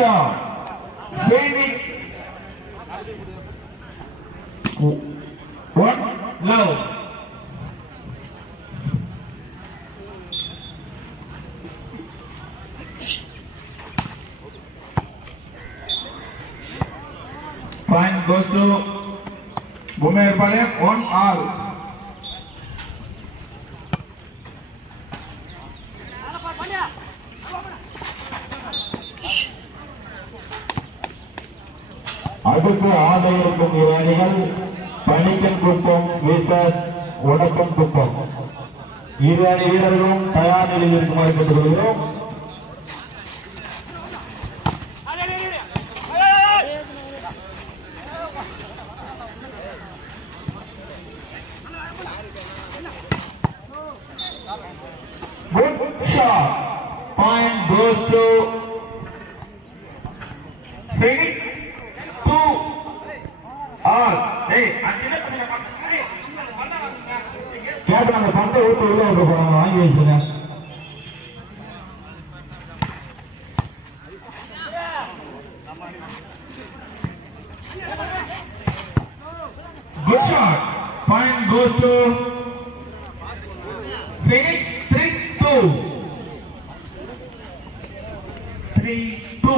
shot. Phoenix. One low. Point goes to Bumer Palem on all. அடுத்து ஆட இருக்கும் இரு அணிகள் பணிக்கன் குப்பம் விசஸ் உடப்பன் குப்பம். இரு அணி வீரர்களும் தயார் நிலையில் இருக்குமாறு கேட்டுக்கொள்கிறோம். Good shot. Point goes to Phoenix. Captain அந்த பந்தை விட்டு உள்ள விட்டு போறாங்க, வாங்கி வச்சுங்க. Good shot. Point goes to Phoenix. 3-2. 3-2.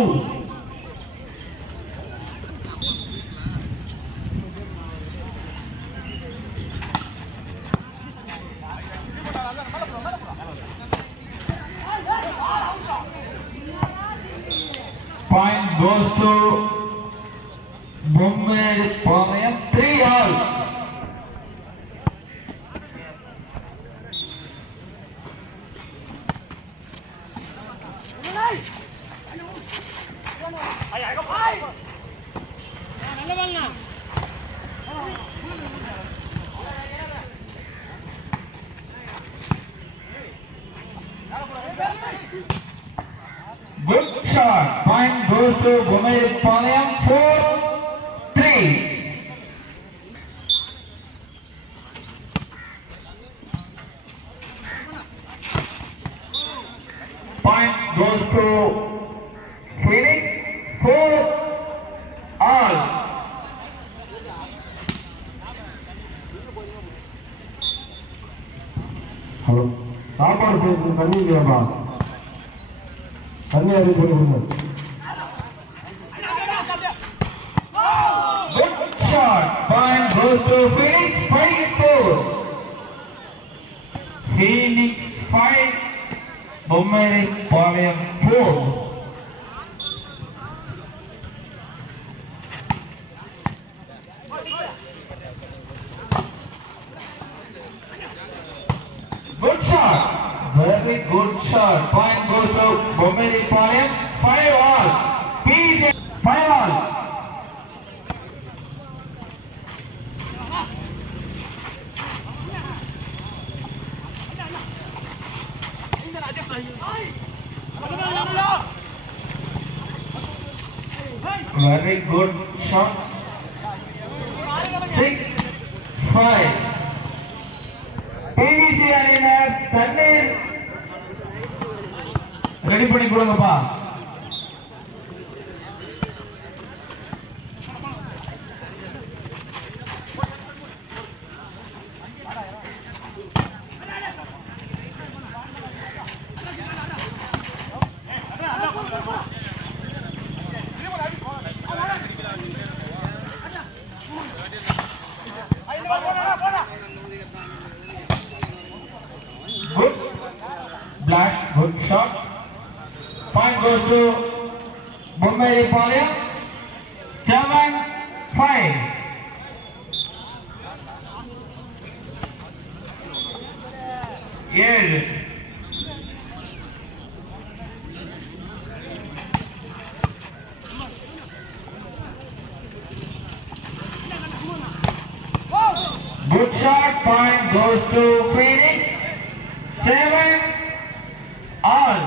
Point goes to Bombay Palem. 3-all. Good shot. Point goes to Bombay Palem. 4-3. Point goes to Phoenix. 4-all. Hello. சாப்பாடு செய்து தண்ணி இல்லையாப்பா? தண்ணி அறிவு கொடுங்க. Good shot. Point goes to Phoenix. 5-4. Phoenix 5. Bombay Palem 4. Good shot. Very good shot. Point goes to Bombay Palem. 5-all. Peace. 5-all. Very good shot. 6-5. PVC அணியினர் தண்ணீர் ரெடி பண்ணி கொடுங்கப்பா. Good black, good shot. Point goes to Bombay Palem. 7-5. Yes. Good shot. Point goes to Phoenix. 7-all.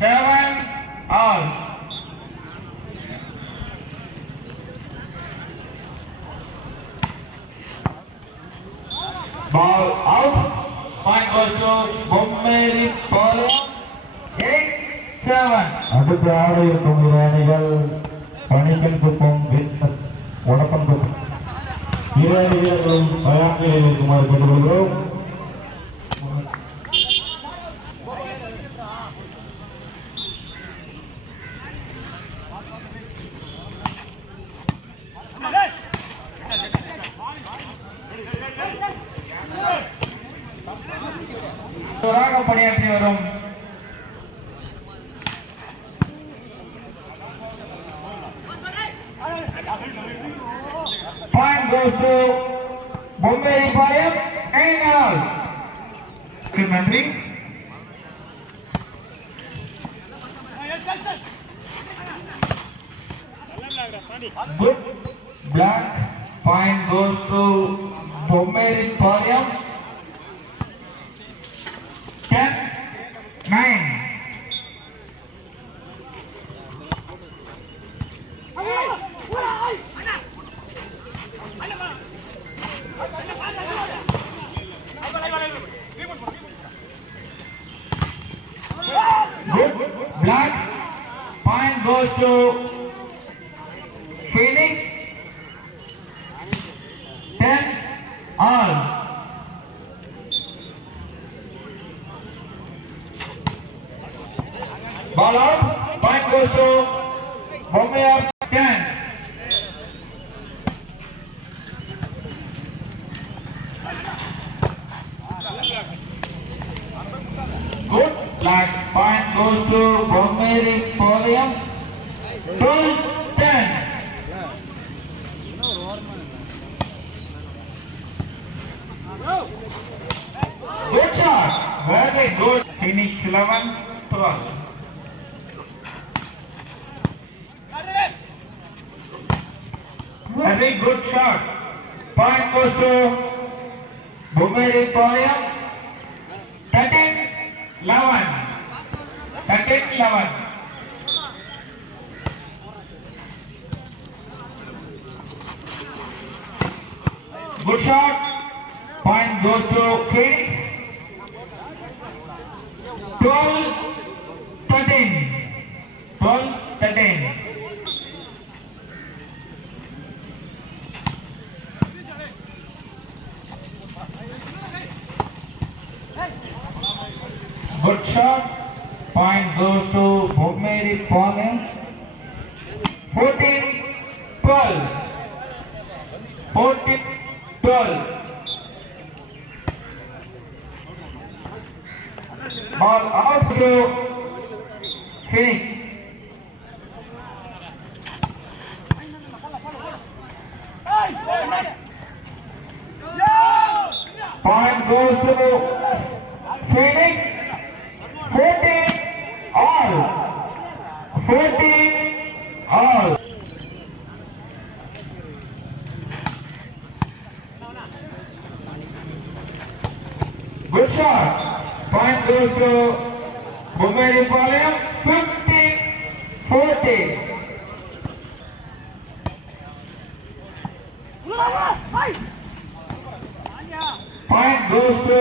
7-all. Ball out. Point goes to Bombay Palem. 8-7. 7. அடுத்து ஆட இருக்கும் இரு அணிகள் பணிக்கன் குப்பம் விஎஸ் உடப்பன் குப்பம். இரு அணி வீரர்களும் தயார் நிலையில் இருக்குமாறு கேட்டுக்கொள்கிறோம். பணியாற்றி வரும் point goes to Bombay and all. நன்றி. Good black point goes to Bombay 10-9. Good black point goes to Phoenix 10 all. Ball out, point goes to Bombay 10. Good black point goes to Bombay Podium 12-10. Good shot, very good. Phoenix 11-12. Very good shot. Point goes to Bombay Podium 13-11. 13-11. Good shot. Point goes to Phoenix 12-13. 12-13. Good shot. Point goes to Bombay Podium 14-12. 14-12. Ball out to Phoenix. Point goes to Phoenix 14 all. 14 all. Good shot. Point goes to Bombay Podium 15-14. Point goes to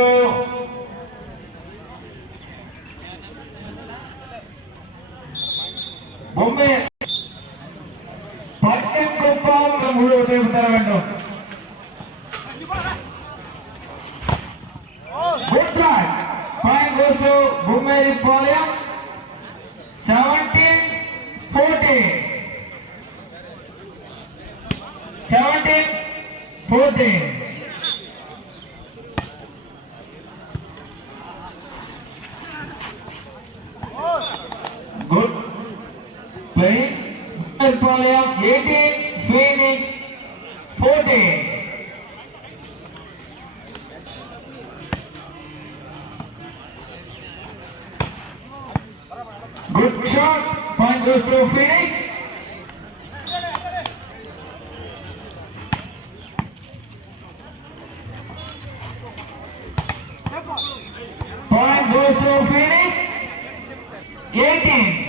Bombay. பட்டன் குப்பம் முழுவதை தர வேண்டும். Good try. Point goes to Bombay Podium 17-14. 17-14. Good play. Bombay 18, Phoenix 14. Good shot. Point goes to Phoenix. Point goes to Phoenix. 18.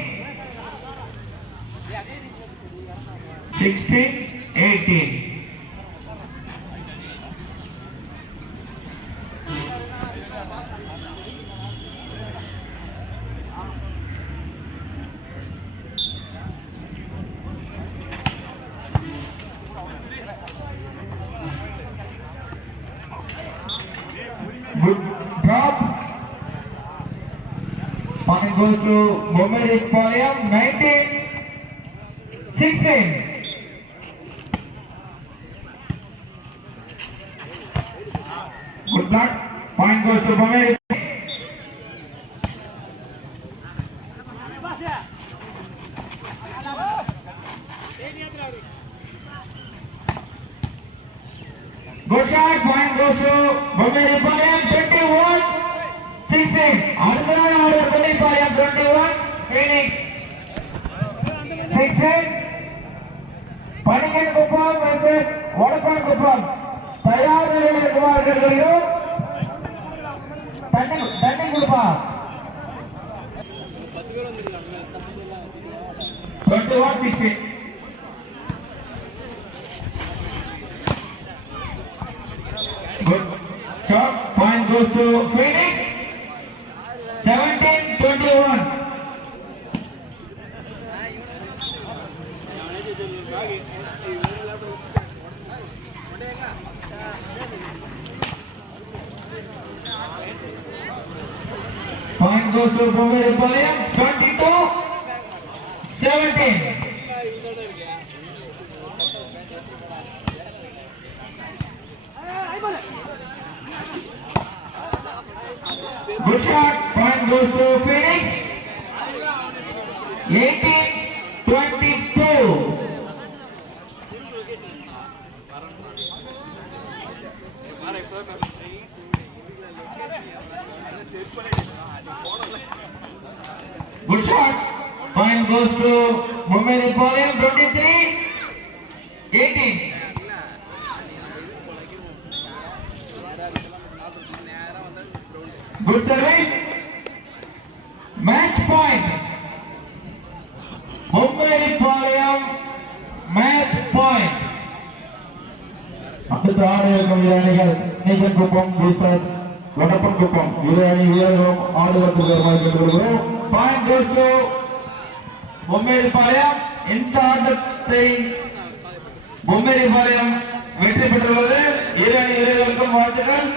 16-18. Good drop. Point goes to Bomeri Palayam. 19-16. Good block. Point goes to Bomeri. Good shot. Point goes to Bomeri Palayam. 21-16. Armana order Bomeri Palayam 21. Phoenix 16. Panikan Kuppam versus Vodafone Kuppam. தயார் நிலையில் இருக்குமாறு தண்ணி கொடுப்பா 21-16. Good shot. Point goes to Phoenix. 17-21. Point goes to Bomeri Palayam. 22-17. Good shot. Point goes to Phoenix. 18-22. Good shot. Point goes to Bomeri Palayam. 23-18. Good service. Match point. Bomeri Palayam. Match point. அடுத்த ஆடு இருக்கும் இரு அணிகள் நீச்சல் குப்பம் விசஸ் வடப்பன் குப்பம். இரு அணி வீரர்களும் ஆடுகளுக்கு வருமாறு கேட்டுக்கொள்கிறோம். Point goes to Bomeri Palayam. இந்த ஆட்டத்தை Bomeri Palayam வெற்றி பெற்றுள்ளது. இரு அணி வீரர்களுக்கும் வாழ்த்துக்கள்.